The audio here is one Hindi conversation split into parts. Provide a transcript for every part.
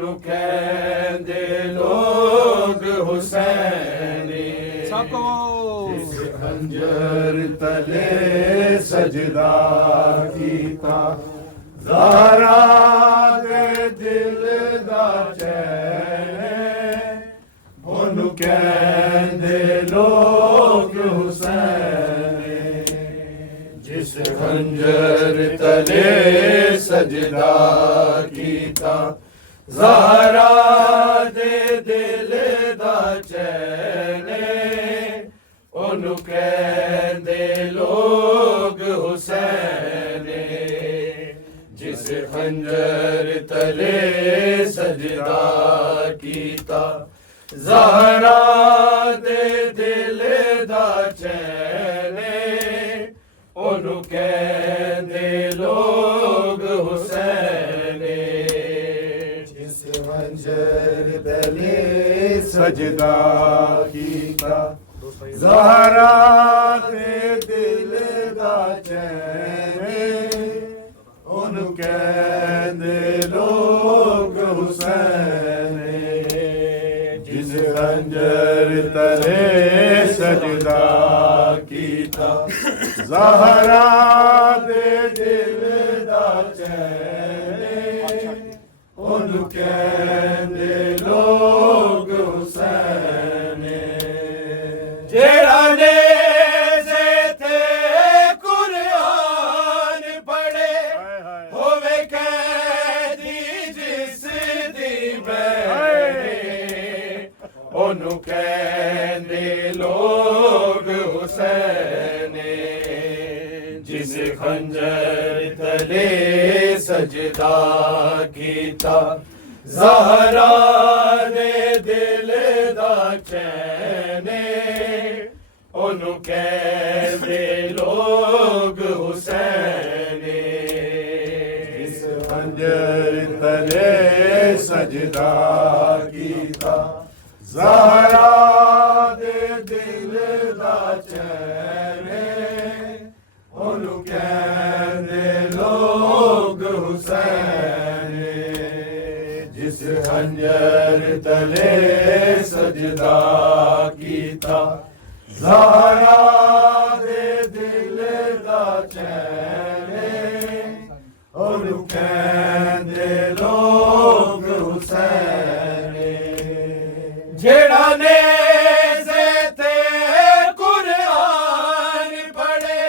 ਉਹਨੂੰ ਕਹਿੰਦੇ ਲੋਗ ਹੁਸੈਨੀ सबको ਜਿਸ ਖੰਜਰ ਤਲੇ ਸਜਦਾ ਕੀਤਾ ਜ਼ਾਹਰਾ ਦੇ ਦਿਲ ਦਾ ਚੈਨ ਉਹਨੂੰ ਕਹਿੰਦੇ ਲੋਗ ਹੁਸੈਨੀ जिस खंजर तले सजदा कीता ज़हरा दे दिल दा चैन ओनू कहंदे लोग हुसैन जिस खंजर तले सजदा कीता ज़हरा दे दिल दा चैन ਉਹਨੂੰ ਕਹਿੰਦੇ ਲੋਗ ਹੁਸੈਨ ਜਿਸ ਖੰਜਰ ਤਲੇ ਸਜਦਾ ਕੀਤਾ ਜ਼ਾਹਰਾ ਦੇ ਦਿਲ ਦਾ ਚੈਨ ਉਹਨੂੰ ਕਹਿੰਦੇ ਲੋਗ ਹੁਸੈਨ ਜਿਸ ਖੰਜਰ ਤਲੇ ਸਜਦਾ ਕੀਤਾ ਜ਼ਾਹਰਾ ਦੇ ਦਿਲ ਦਾ ਚੈਨ ਉਹਨੂੰ ਕਹਿੰਦੇ ਲੋਗ ਹੁਸੈਨ ਜਿਹੜਾ ਨੇਜ਼ੇ ਤੇ ਕੁਰਾਨ ਪੜ੍ਹੇ ਹੋਵੇ ਕੈਦੀ ਜਿਸ ਦੀ ਬੈਠੇ ਉਹਨੂੰ ਕਹਿੰਦੇ ਲੋਗ ਹੁਸੈਨ जिस खंजर तले सजदा कीता ज़हरा दे दिल दा चैन ओनू कहंदे लोग हुसैन जिस खंजर तले सजदा कीता ज़हरा दे दिल दा चैन ਉਹਨੂੰ ਕਹਿੰਦੇ ਲੋਗ ਹੁਸੈਨ ਜਿਸ ਖੰਜਰ ਤਲੇ ਸਜਦਾ ਕੀਤਾ ਜ਼ਾਹਰਾ ਦੇ ਦਿਲ ਦਾ ਚੈਨ ਉਹਨੂੰ ਕਹਿੰਦੇ ਲੋਗ ਹੁਸੈਨ ਜਿਹੜਾ ਨੇਜ਼ੇ ਤੇ ਕੁਰਾਨ ਪੜ੍ਹੇ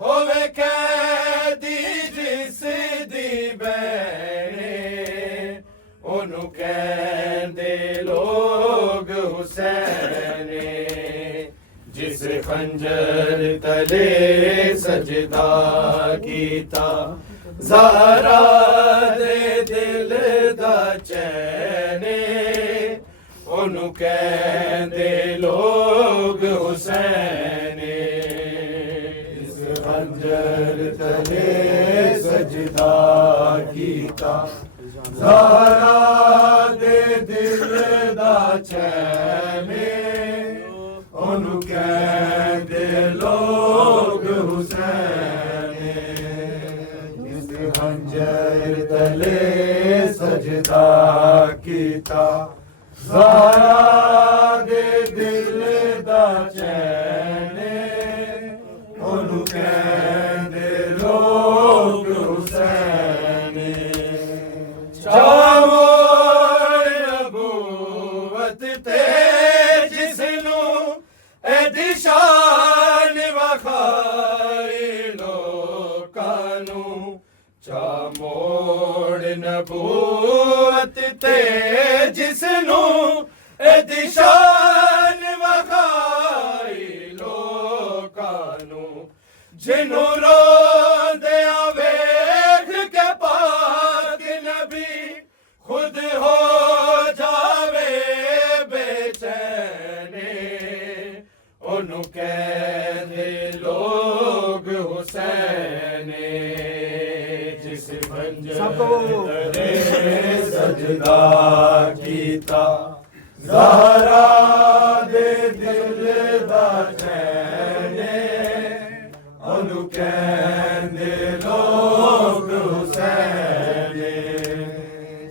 ਹੋਵੇ ਕੈਦੀ ਜਿਸ ਦੀ ਬੈਣੇ ਉਹਨੂੰ ਕਹਿੰਦੇ ਲੋਗ ਹੁਸੈਨ ਜਿਸ ਖੰਜਰ ਤਲੇ ਸਜਦਾ ਕੀਤਾ ਜ਼ਾਹਰਾ ਦੇ ਦਿਲ ਦਾ ਚੈਨ ਉਹਨੂੰ ਕਹਿੰਦੇ ਲੋਗ ਹੁਸੈਨ खंजर तले सजदा कीता ज़हरा दे दिल दा चैन ओनू कहंदे लोग हुसैन जिस खंजर तले सजदा कीता ज़हरा दे दिल दा चैन ਉਹਨੂੰ ਕਹਿੰਦੇ ਲੋਗ ਹੁਸੈਨ ਚਾਵੋਂ ਨਬੂਵਤ ਤੇ ਜਿਸ ਨੂੰ ਐਦੀ ਸ਼ਾਨ ਵਖਾਈ ਲੋਕਾਂ ਨੂੰ ਚਾਮੋੜ ਨਬੂਵਤ ਤੇ ਜਿਸ ਨੂੰ ਐਦੀ ਸ਼ਾਨ ਵਖਾਈ जिन्हों रोंदिया वेख के पाक नबी खुद हो जावे बेचैन ओनू कहंदे लोग हुसैन जिस खंजर तले सजदा कीता ज़हरा दे दिल दा चैन ਉਹਨੂੰ ਕਹਿੰਦੇ ਲੋਗ ਹੁਸੈਨ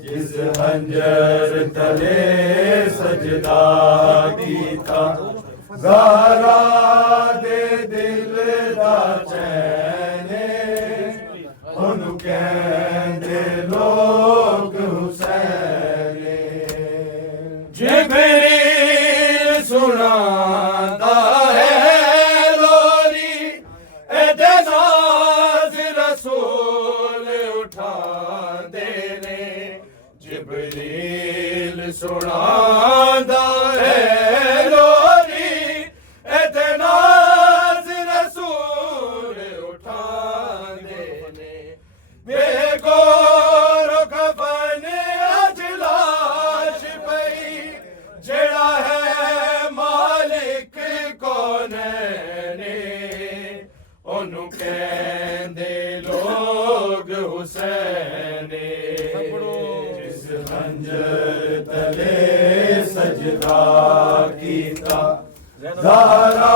ਜਿਸ खंजर तले सजदा कीता ज़हरा दे दिल दा चैन ओनू कहंदे लोग हुसैन जिब्रील सुनांदा है लोरी एदे नाज़ रसूल उठांदे ने जिब्रील सुनांदा है लोरी एदे नाज़ रसूल उठांदे ने बेगौर कफन अज लाश पई जेड़ा है मालिक कौनैने ओनू कहंदे लोग हुसैन जिस खंजर तले सजदा कीता ज़हरा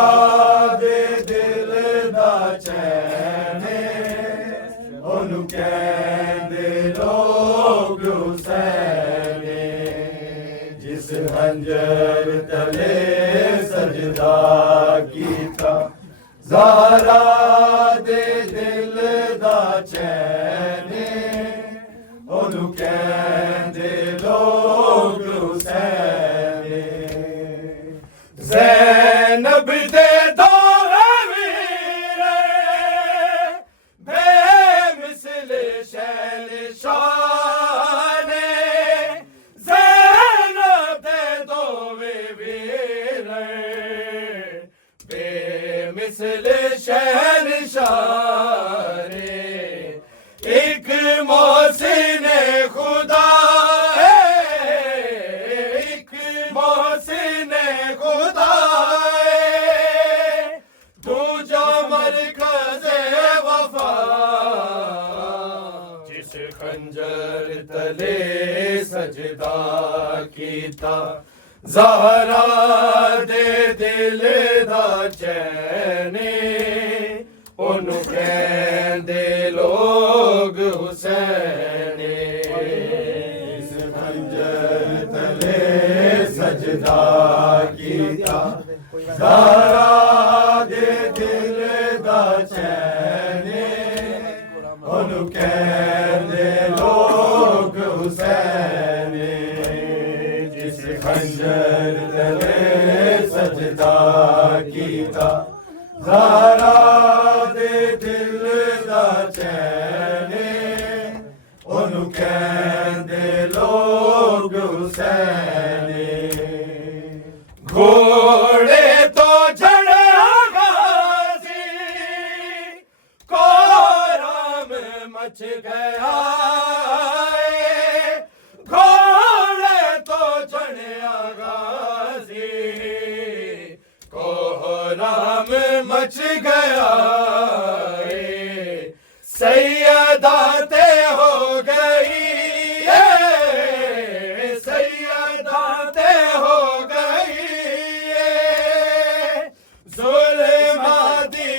दे दिल दा चैन ओनू कहंदे लोग हुसैन जिस खंजर तले सजदा कीता ज़हरा दे दिल दा चैन ओनू कहंदे लोग हुसैन ज़ैनब दे दो वीर बेमिसल शहंशाह ज़ैनब दे दो वीर बेमिसल शहंशाह एक मोहसिन खुदा है एक मोहसिन खुदा है दूजा मरकज़ वफा जिस खंजर तले सजदा कीता ज़हरा दे दिल दा चैन ओनू कहंदे लोग हुसैन इस खंजर तले सजदा कीता ज़हरा दे दिल दा चैन ओनू कहंदे लोग हुसैन जिस खंजर तले सजदा कीता ज़हरा दे दिल दा चैन ओनू कहंदे लोग हुसैन घोड़े तो चढ़ा गाज़ी कोहराम मच गया घोड़े तो चढ़ा गाज़ी कोहराम मच गया सैयदा ते हो गई सैयदा ते हो गई ज़ुल्मा दी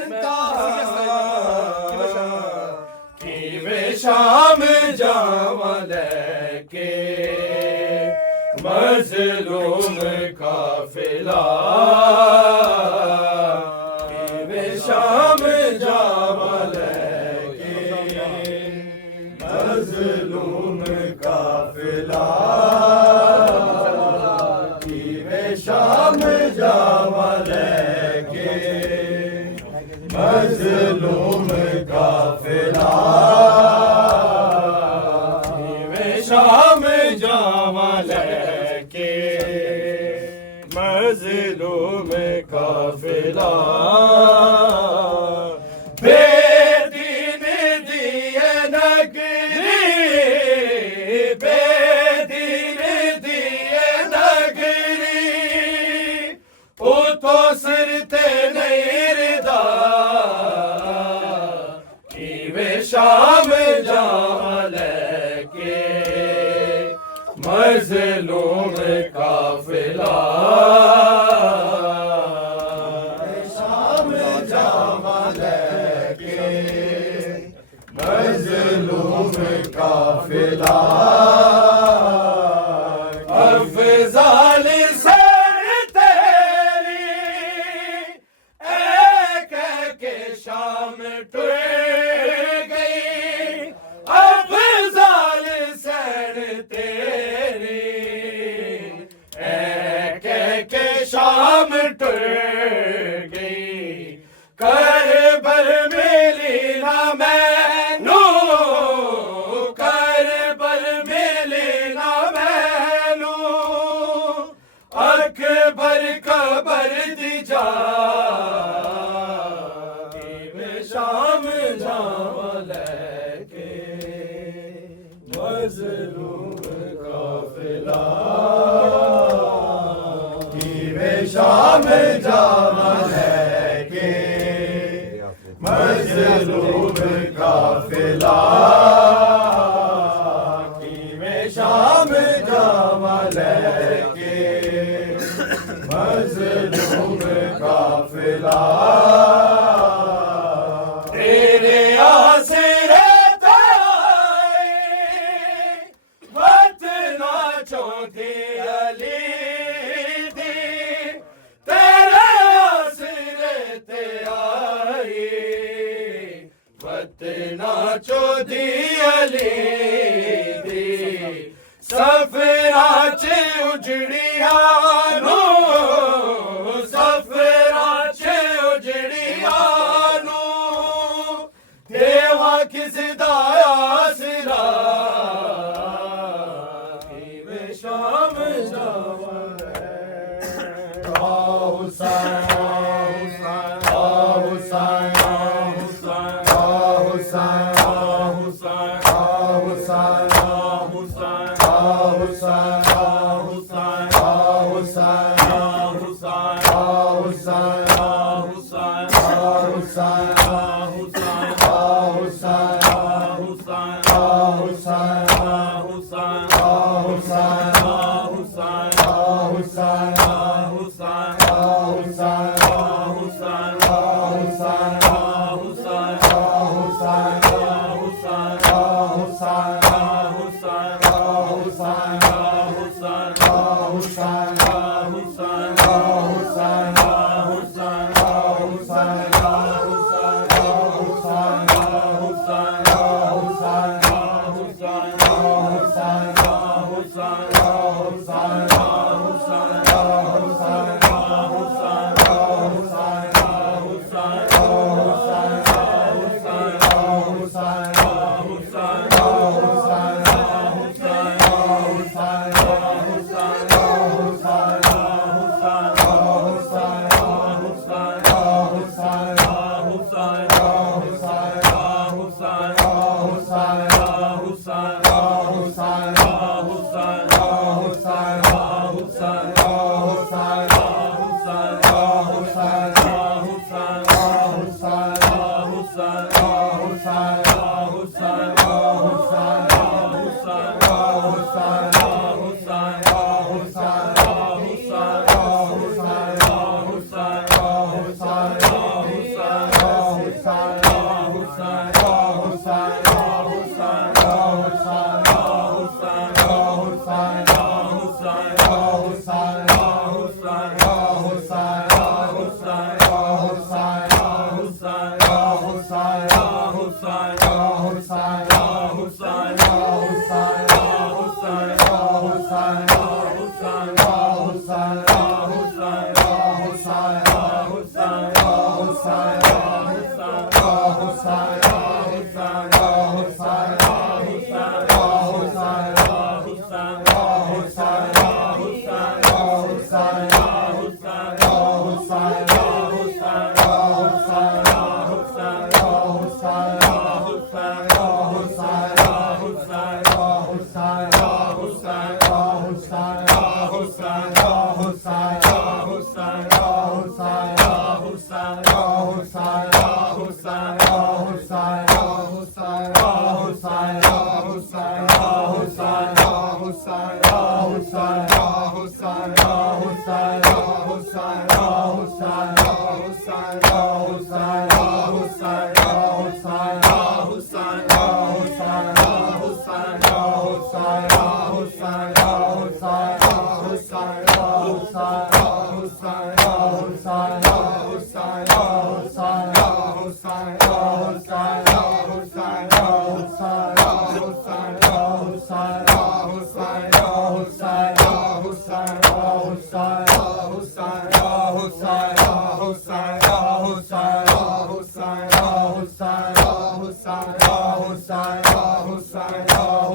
इंतहा की वे शाम जावा लेके मज़लूम काफ़िला शाम जावा लेके मज़लूम काफ़िला शाम जावा लेके मज़लूम काफ़िला शाम जावा लेके मज़लूम काफ़िला बेदीन दिए नगरी बेदीन दिए नगरी ओ तो सिर ते नहीं रिदा कि वे शाम जावा लेके मज़लूम काफ़िला शाम जावा लेके मज़लूम काफ़िला टुर गई करबल मिली ना मैनू करबल मिली ना मैनू अकबर कबर दी जा शाम जावा लेके मजलूम काफिला शाम जावा लेके मजलूम काफिला शाम जावा लेके मजलूम काफिला चौधी अली दी सफरा च उजड़िया नो सफरा च उजड़िया नो देवा किस दाया सिरा शाम जावा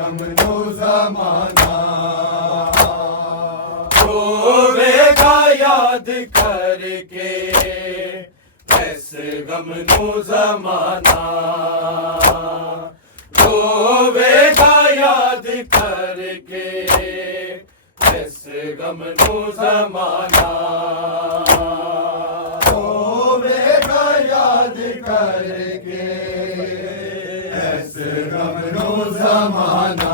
गम नो ज़माना रोवेगा याद करके ऐसे गम नो ज़माना रोवेगा याद करके ऐसे गम नो ज़माना रोवेगा याद करके ऐसे गम नो ज़माना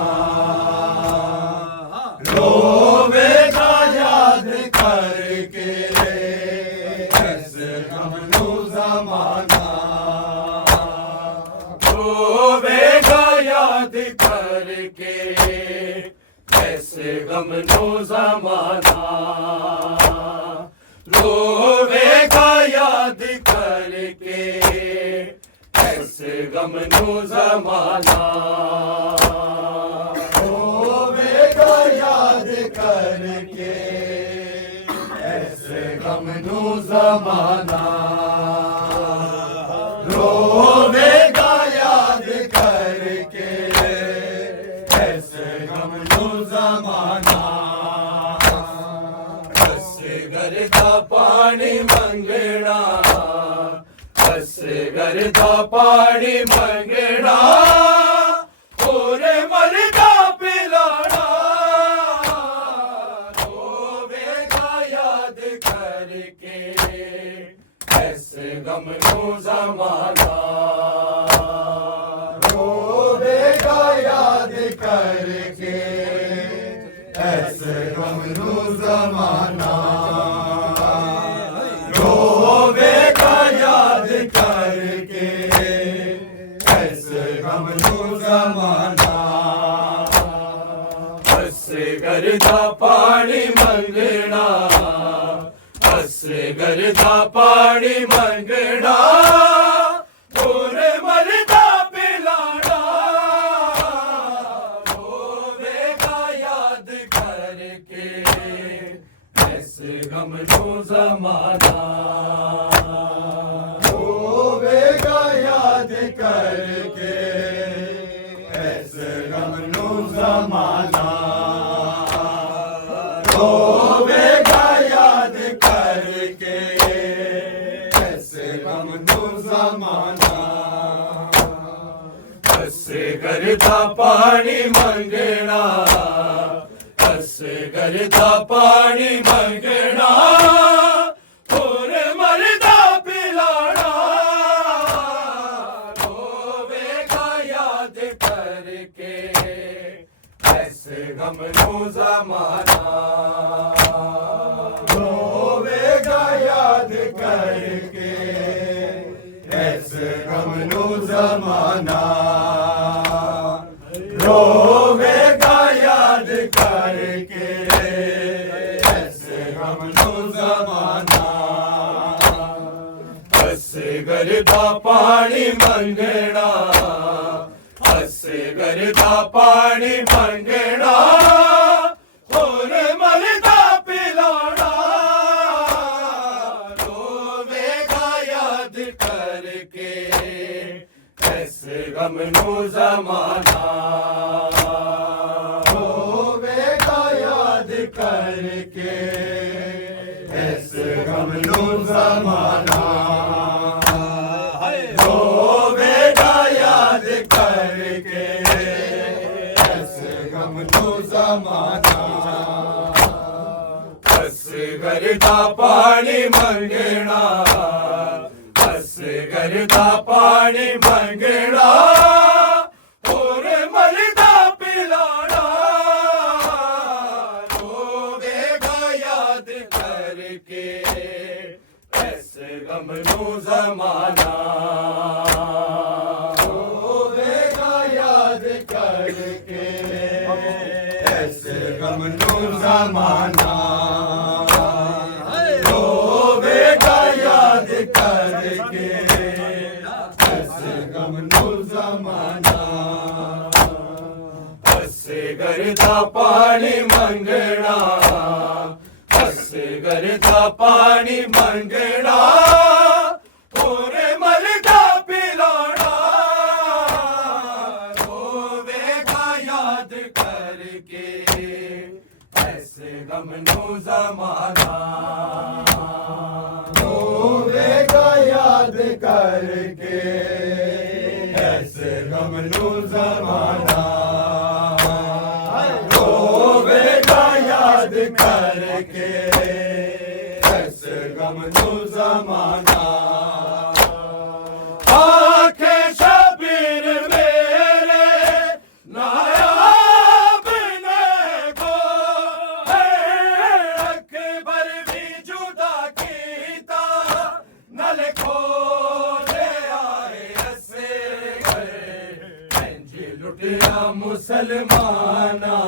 रोवेगा याद करके ऐसे गम नो ज़माना रोवेगा याद करके ऐसे गम नो ज़माना रोवेगा याद करके ऐसे गम नो ज़माना रोवेगा याद करके ऐसे गम नो ज़माना रोवेगा याद करके ऐसे गम नो ज़माना घर दा पानी मंगना बस घर दा पानी मंगना ओरे मरदा पिलाना रोवेगा याद करके ऐसे गम नो ज़माना रोवेगा याद करके ऐसे गम नो ज़माना रोवेगा याद करके ऐसे गम नो ज़माना बस घर दा पानी मंगना बस घर दा पानी मंगना ओरे मरदा पिलाना रोवेगा याद करके ऐसे गम नो ज़माना रोवेगा याद करके ऐसे गम नो ज़माना रोवेगा याद करके ऐसे गम नो ज़माना बस घर दा पानी मंगना बस घर दा पानी मंगना ओरे मरदा पिलाना रोवेगा याद करके ऐसे गम नो ज़माना रोवेगा याद करके ऐसे गम नो ज़माना रोवेगा याद करके ऐसे गम नो ज़माना बस घर दा पानी मंगना बस घर दा पानी मंगना ओरे मरदा पिलाना रोवेगा याद करके ऐसे गम नो ज़माना रोवेगा याद करके ऐसे गम नो ज़माना रोवेगा याद करके ऐसे गम नो ज़माना बस घर दा पानी मंगना बस घर दा पानी मंगना ओरे मरदा पिलाना रोवेगा याद करके ऐसे गम नो ज़माना रोवेगा याद करके ऐसे गम नो ज़माना रोवेगा याद करके ऐसे गम नो ज़माना बस घर दा पानी मंगना बस घर दा पानी मंगना ओरे मरदा पिलाना रोवेगा याद याद करके ऐसे गम नू ज़माना रोवेगा याद करके ऐसे गम नू ज़माना रोवेगा याद करके ऐसे गम नू ज़माना आंखें शबीर मेरे नायाब ने को अकबर भी जुदा कीता नल खोले आए ऐसे इंज लुटिया मुसलमाना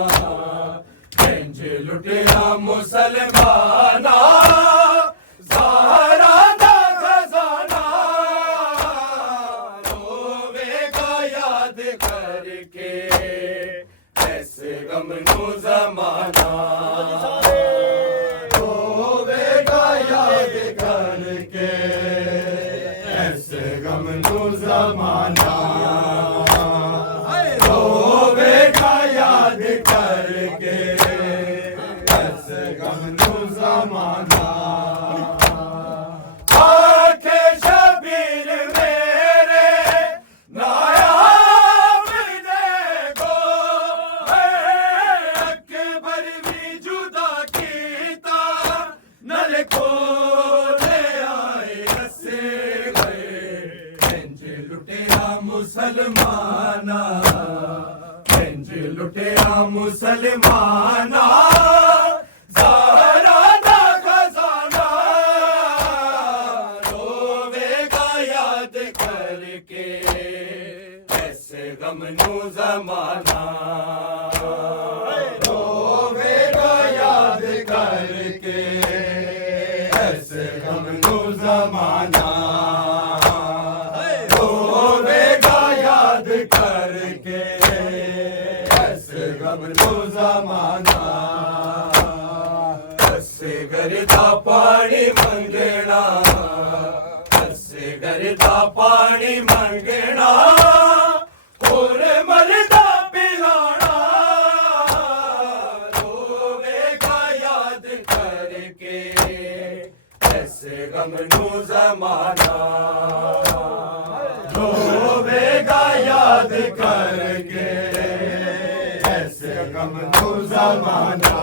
इंज लुटिया मुसलमाना ज़हरा दा खजाना रोवेगा याद करके ऐसे गम नू ज़माना रोवेगा याद करके ऐसे गम नू ज़माना रोवेगा याद करके ऐसे गम नू ज़माना आंखें शबीर मेरे नायाब देखो अकबर भी जुदा कीता नल खोले आए ऐसे गए इंज लुटिया मुसलमाना इंज लुटिया मुसलमाना ज़हरा दा खजाना रोवेगा याद करके ऐसे गम नू ज़माना रोवेगा याद करके ऐसे गम नू ज़माना रोवेगा याद करके ऐसे गम नू ज़माना ऐसे गरदा पानी मंगना ऐसे गरदा पानी मंगना और मरदा पिलाना रोवेगा याद करके ऐसे गम नू ज़माना रोवेगा याद करके ऐसे गम नू ज़माना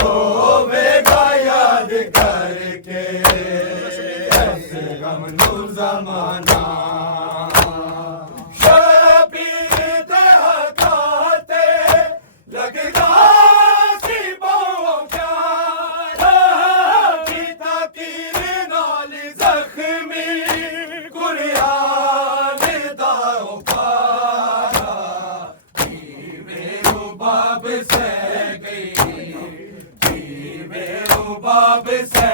रोवेगा याद करके ऐसे गम नू ज़माना शबीर दे हकाते लगदा सी बहु प्यारा पिता तीर नाल ज़ख्मी कुरियान दा पारा मेरू बाप से गई मेरू बाप से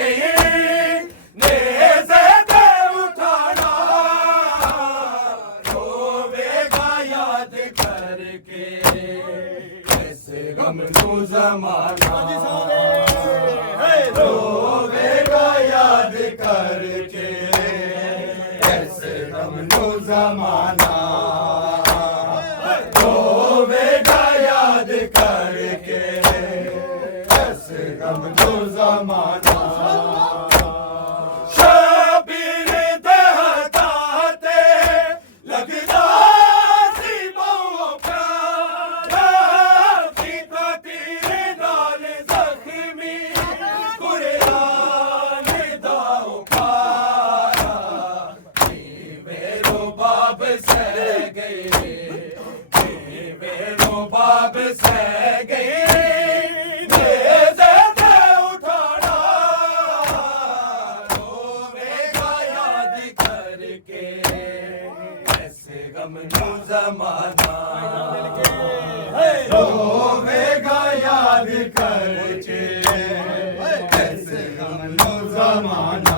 गई नेज़े दे उठाना रोवेगा याद करके ऐसे गम नू ज़माना रोवेगा याद करके ऐसे गम नू ज़माना रोवेगा याद करके ऐसे गम नू ज़माना शबीर दे हकाते लगदा सी बहु प्यारा पिता तीर नाल ज़ख्मी कुरियान दा पारा मेरो बाप से गए मेरो बाप से गए नेज़े दे उठाना रोवेगा याद करके ऐसे गम नू ज़माना रोवेगा याद करके ऐसे गम नू ज़माना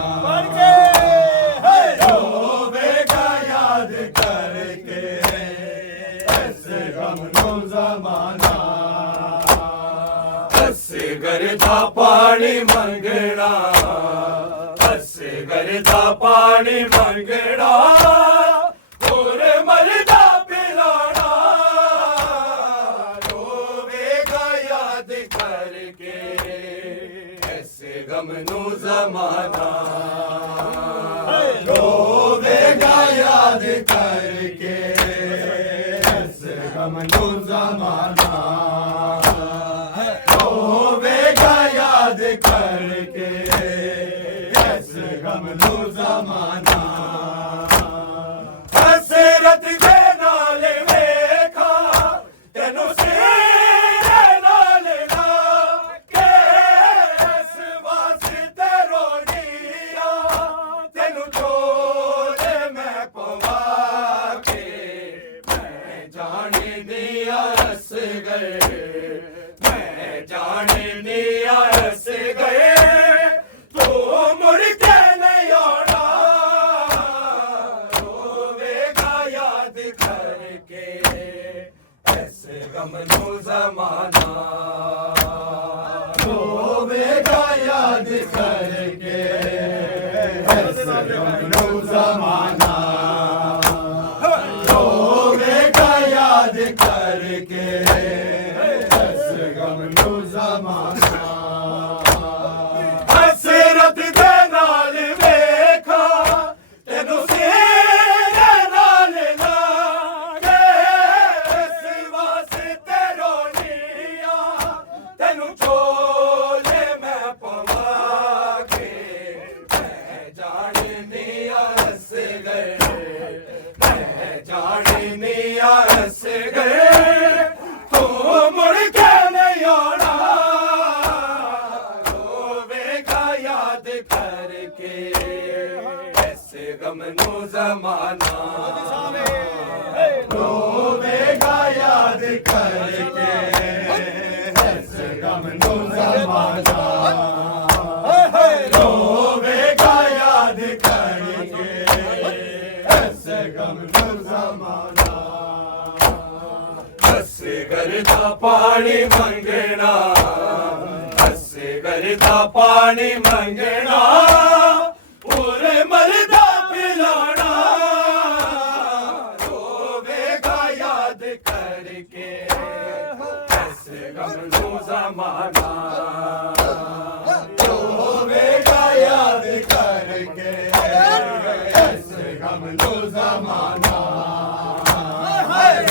रोवेगा याद करके ऐसे गम नू ज़माना ऐसे गरदा पानी मंगना ऐसे गरदा पानी मंगना और मरदा पिलाना गम नू ज़माना रोवेगा याद करके इस गम नू ज़माना रोवेगा याद करके इस गम नू ज़माना हसरत दे नाल वेखा तेनू सीने नाल ला के इस वास्ते रोनिया तेनू छोड़े मैं पवा के मैं जाने दिया रस गए मैं जाने दिया रस गए तू मुड़ के नहीं आना रोवेगा याद करके ऐसे गम नू ज़माना रोवेगा याद करके ऐसे गम नू ज़माना रोवेगा याद करके ऐसे गम नू ज़माना हसरत दे नाल वेखा तेनू सीने नाल लागे इस वास्ते रोनिया तेनू छोड़े मैं पवा के मैं जाने हस गए मैं जाने हस गए तू मुड़ के नहीं आना रोवेगा याद करके ऐसे गम नू ज़माना रोवेगा याद करके ऐसे गम नू ज़माना रोवेगा याद करके ऐसे गम नू ज़माना हसे करदा पानी मंगना हसे करदा पानी मंगना पूरे मरदा पिलाना रोवेगा याद करके ऐसे गम नू ज़माना रोवेगा याद करके ऐसे गम नू ज़माना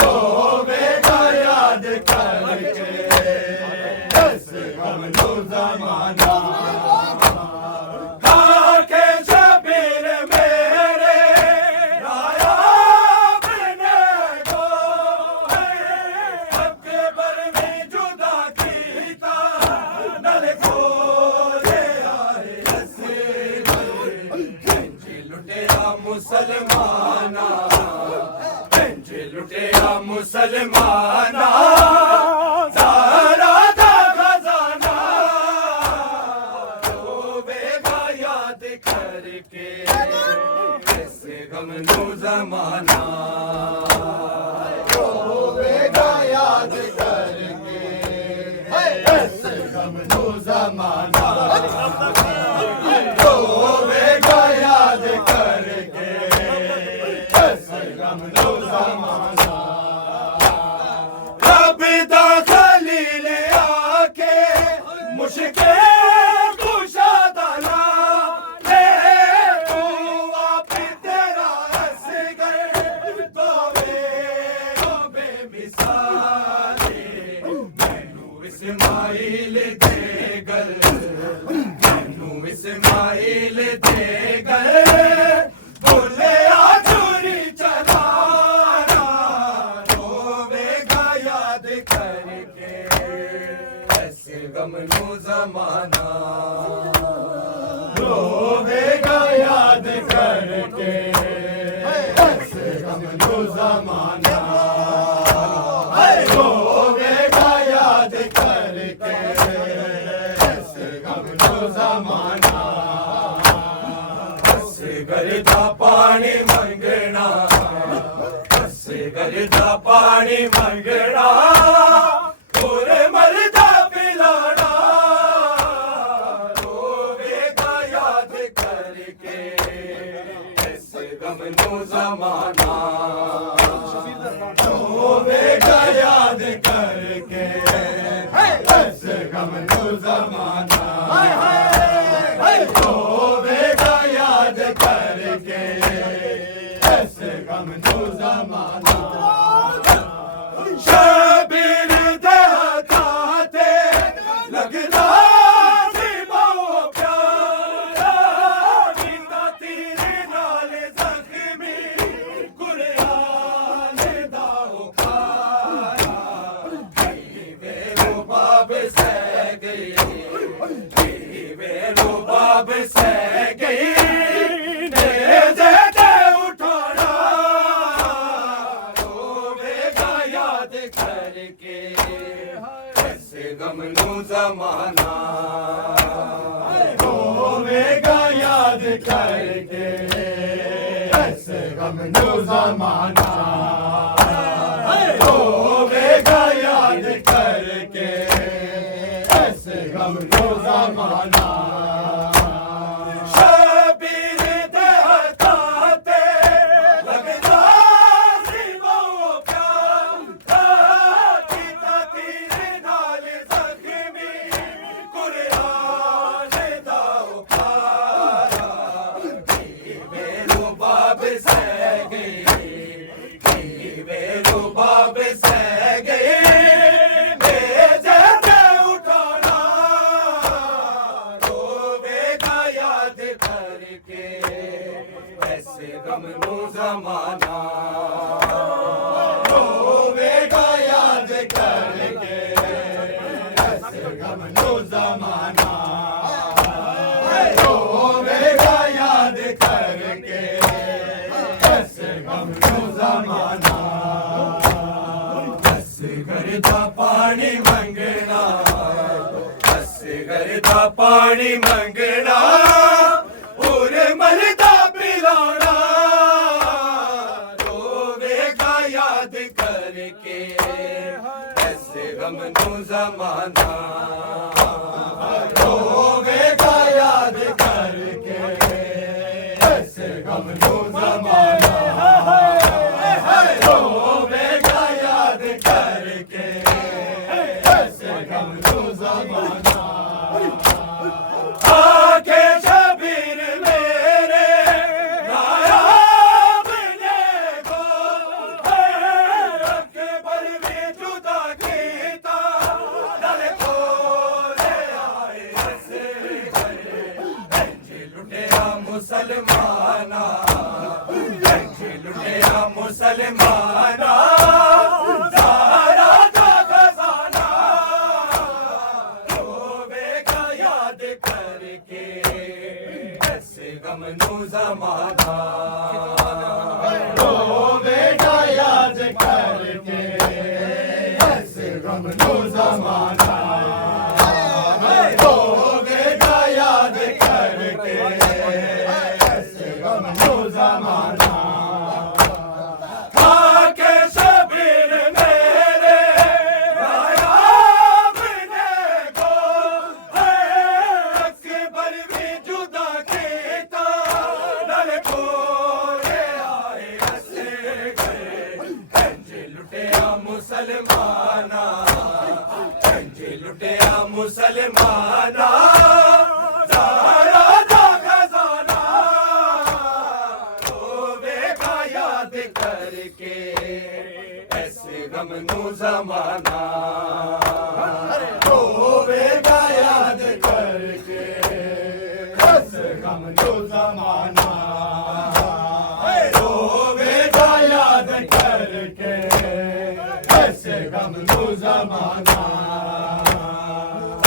रोवेगा याद करके ऐसे गम नू ज़माना खाके शबीर मेरे राया बने को अकबर में जुदा कीता नल खोले आए नसीब लुटेरा मुसलमाना लुटेरा मुसलमाना सारा दा खजाना रोवेगा याद करके ऐसे गम नू ज़माना रोवेगा याद करके ऐसे गम नू ज़माना रोवेगा याद करके ऐसे गम नू ज़माना रब दा खलील आके मुश्किल कुशा दाना ले तू आप तेरा हस गए तो बेमिसाले मैनू इस्माइल दे गल मैनू इस्माइल दे गल बोले आ चोरी चलाना रोवेगा याद करके ऐसे गम नू ज़माना रोवेगा याद करके ऐसे गम नू ज़माना रोवेगा याद करके ऐसे गम नू ज़माना हसे करदा पानी मंगना हसे करदा पानी मंगना पूरे मरदा पिलाना रोवेगा याद करके ऐसे गम नू ज़माना रोवेगा याद करके ऐसे गम नू ज़माना सह गई नेज़े ते उठाना रोवेगा याद करके ऐसे गम नू ज़माना रोवेगा याद करके ऐसे गम नू ज़माना रोवेगा याद करके ऐसे गम नू ज़माना शबीर दे हथाते लगदा सी वो प्यार कीता तीर नाल ज़ख्मी कुरान दा उखारा मेरू बाब सह गई मेरू बाब सह गई नेज़े ते उठाना रोवेगा याद करके ऐसे गम नू ज़माना रोवेगा याद करके ऐसे गम नू ज़माना रोवेगा याद करके ऐसे गम नू ज़माना असगर दा पानी मंगना असगर दा पानी मंगना और मलदा पिलाना रोवेगा याद करके ऐसे गम नू ज़माना रोवेगा याद करके ऐसे गम नू ज़माना रोवेगा याद करके ऐसे गम नू ज़माना आके शबीर मेरे नायाब ने को अकबर भी जुदा कीता नल खोले आए ऐसे लुटेरा मुसलमाना लुटेरा मुसलमाना सारा का खजाना रोवेगा याद करके ऐसे गम नू ज़माना रोवेगा याद करके ऐसे गम नू ज़माना रोवेगा याद करके ऐसे गम नू ज़माना आके शबीर मेरे नायाब ने को अकबर भी जुदा कीता नल खोले आए ऐसे गए लुटेरा मुसलमाना लुटेरा मुसलमाना सारा दा खजाना रोवेगा याद करके ऐसे गम नू ज़माना रोवेगा याद करके ऐसे गम नू ज़माना रोवेगा याद करके ऐसे गम नू ज़माना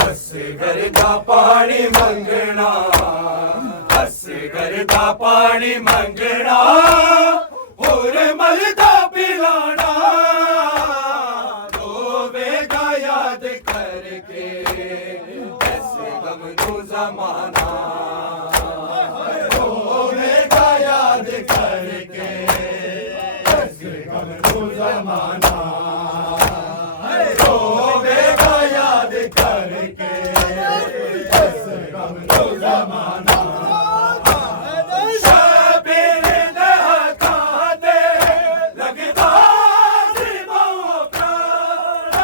असगर दा पानी मंगना असगर दा पानी मंगना और मलदा पिलाना रोवेगा याद करके ऐसे गम नू ज़माना रोवेगा याद करके ऐसे गम नू ज़माना रोवेगा याद करके ऐसे गम नू ज़माना शबीर दे हथाते लगदा सी वो प्यार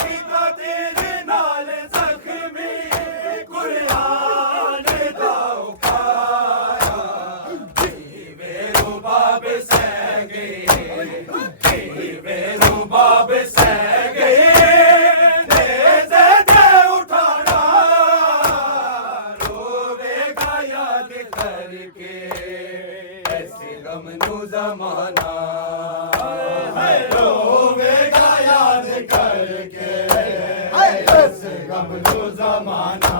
कीता तीर नाल ज़ख्मी कुरान दा उखारा मेरू बाब सह गई मेरू बाब सह गई नेज़े ते उठाना रोवेगा याद करके ऐसे गम नू ज़माना रोवेगा याद करके ऐसे गम नू ज़माना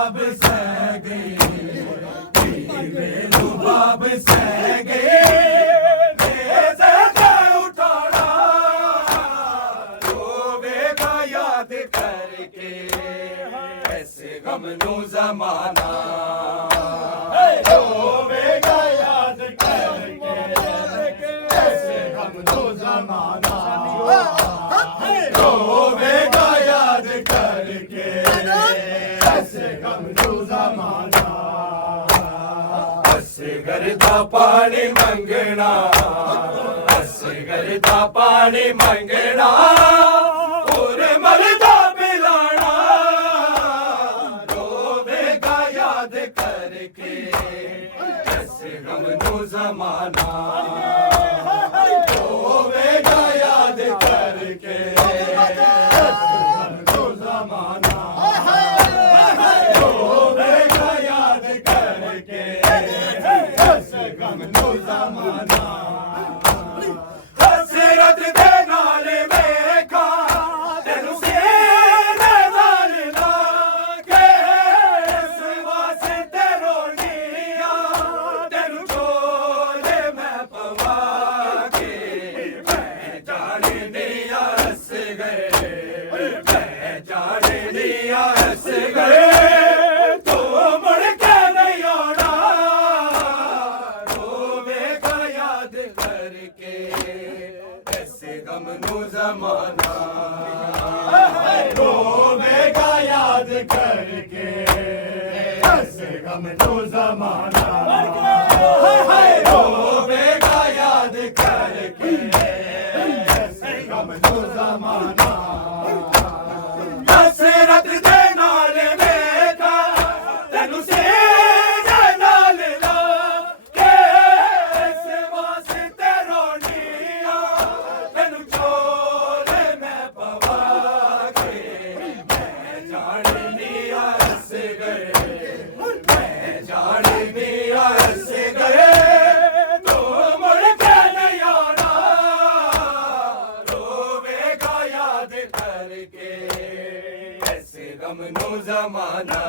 बाब सह गए, बेलू बाब सह गए, उठाना रोवेगा याद करके ऐसे गम नू जमाना, रोवेगा याद करके ऐसे गम नू जमाना, रोवेगा याद करके ऐसे गम नू जमाना। असगर दा पानी मंगना, असगर दा पानी मंगना, और मरदा पिलाना रोवेगा याद करके ऐसे गम नू जमाना, रोवेगा याद करके ऐसे गम नू जमाना, रोवेगा याद करके ऐसे गम नू जमाना। हसरत दे नाल वेखा तैनू सीने नाल लाके, इस वास्ते रोनिया तैनू छोड़े मैं पवा के, मैं जाने दिया हस गए, मैं जाने दिया हस गए, तू मुड़ के नहीं आना रोवेगा याद करके ऐसे गम नू जमाना, रोवेगा याद करके ऐसे गम नू जमाना, रोवेगा याद करके ऐसे गम नू जमाना। हसरत दे नाल वेखा तैनू सीने नाल लाके, इस वास्ते रोनिया तैनू छोड़े मैं पवा के, मैं जाने दिया हस गए, मैं जाने दिया हस गए, तू मुड़ के नहीं आना रोवेगा याद करके ऐसे गम नू जमाना,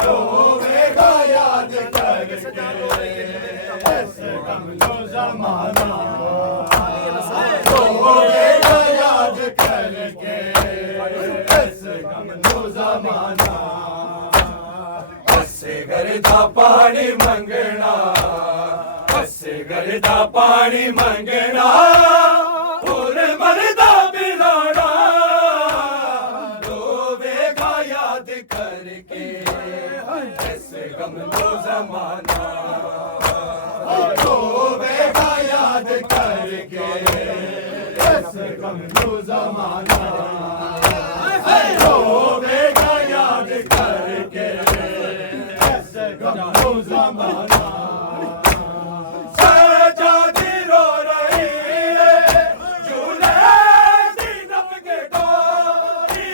रोवेगा याद करके ऐसे गम नू जमाना, रोवेगा याद करके ऐसे गम नू जमाना। असगर दा पानी मंगना, असगर दा पानी मंगना, और मरदा पिलाना रोवेगा याद करके ऐसे गम नू जमाना, रोवेगा याद करके ऐसे गम नू जमाना, रोवेगा याद करके ऐसे गम नू जमाना। सजादी रो रही है झूले दी नपके डोरी,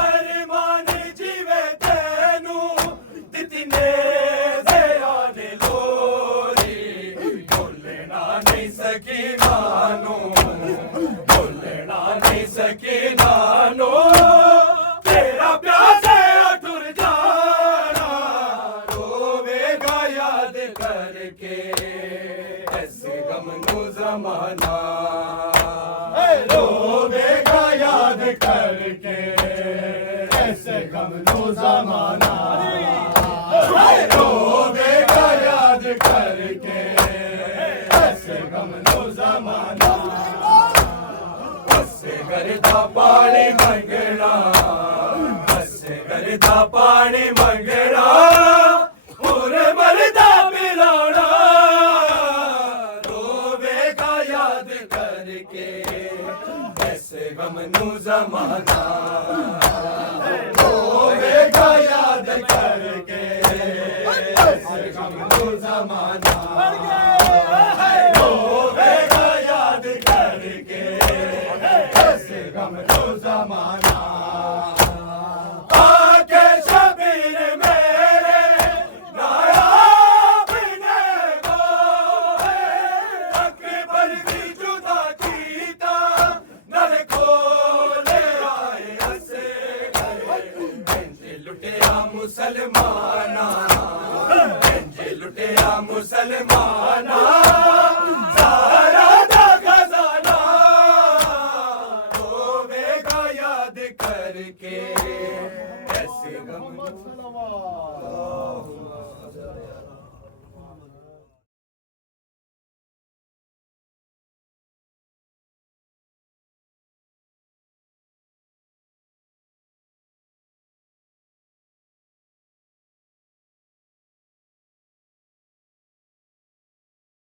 अरमानी जीवे तेनू दिती ने से आने लोरी, बोलना नहीं सकी नानू, बोलना नहीं सकी नानू, तेरा प्यार से अठुर जाना रोवेगा याद करके ऐसे गम नू जमाना, रोवेगा याद करके ऐसे गम नू जमाना, रोवेगा याद करके ऐसे गम नू जमाना। असगर दा पानी मंगना, असगर दा पानी मंगना, और मरदा पिलाना रोवेगा याद करके ऐसे गम नू जमाना, रोवेगा याद करके ऐसे गम नू जमाना, रोवेगा याद करके ऐसे गम नू जमाना। आके शबीर मेरे नायाब ने गाए, अकबर भी जुदा कीता नर खोले आए हसे। लुटिया मुसलमाना इंज लुटिया मुसलमाना सारा दा खजाना रोवेगा याद करके ऐसे गम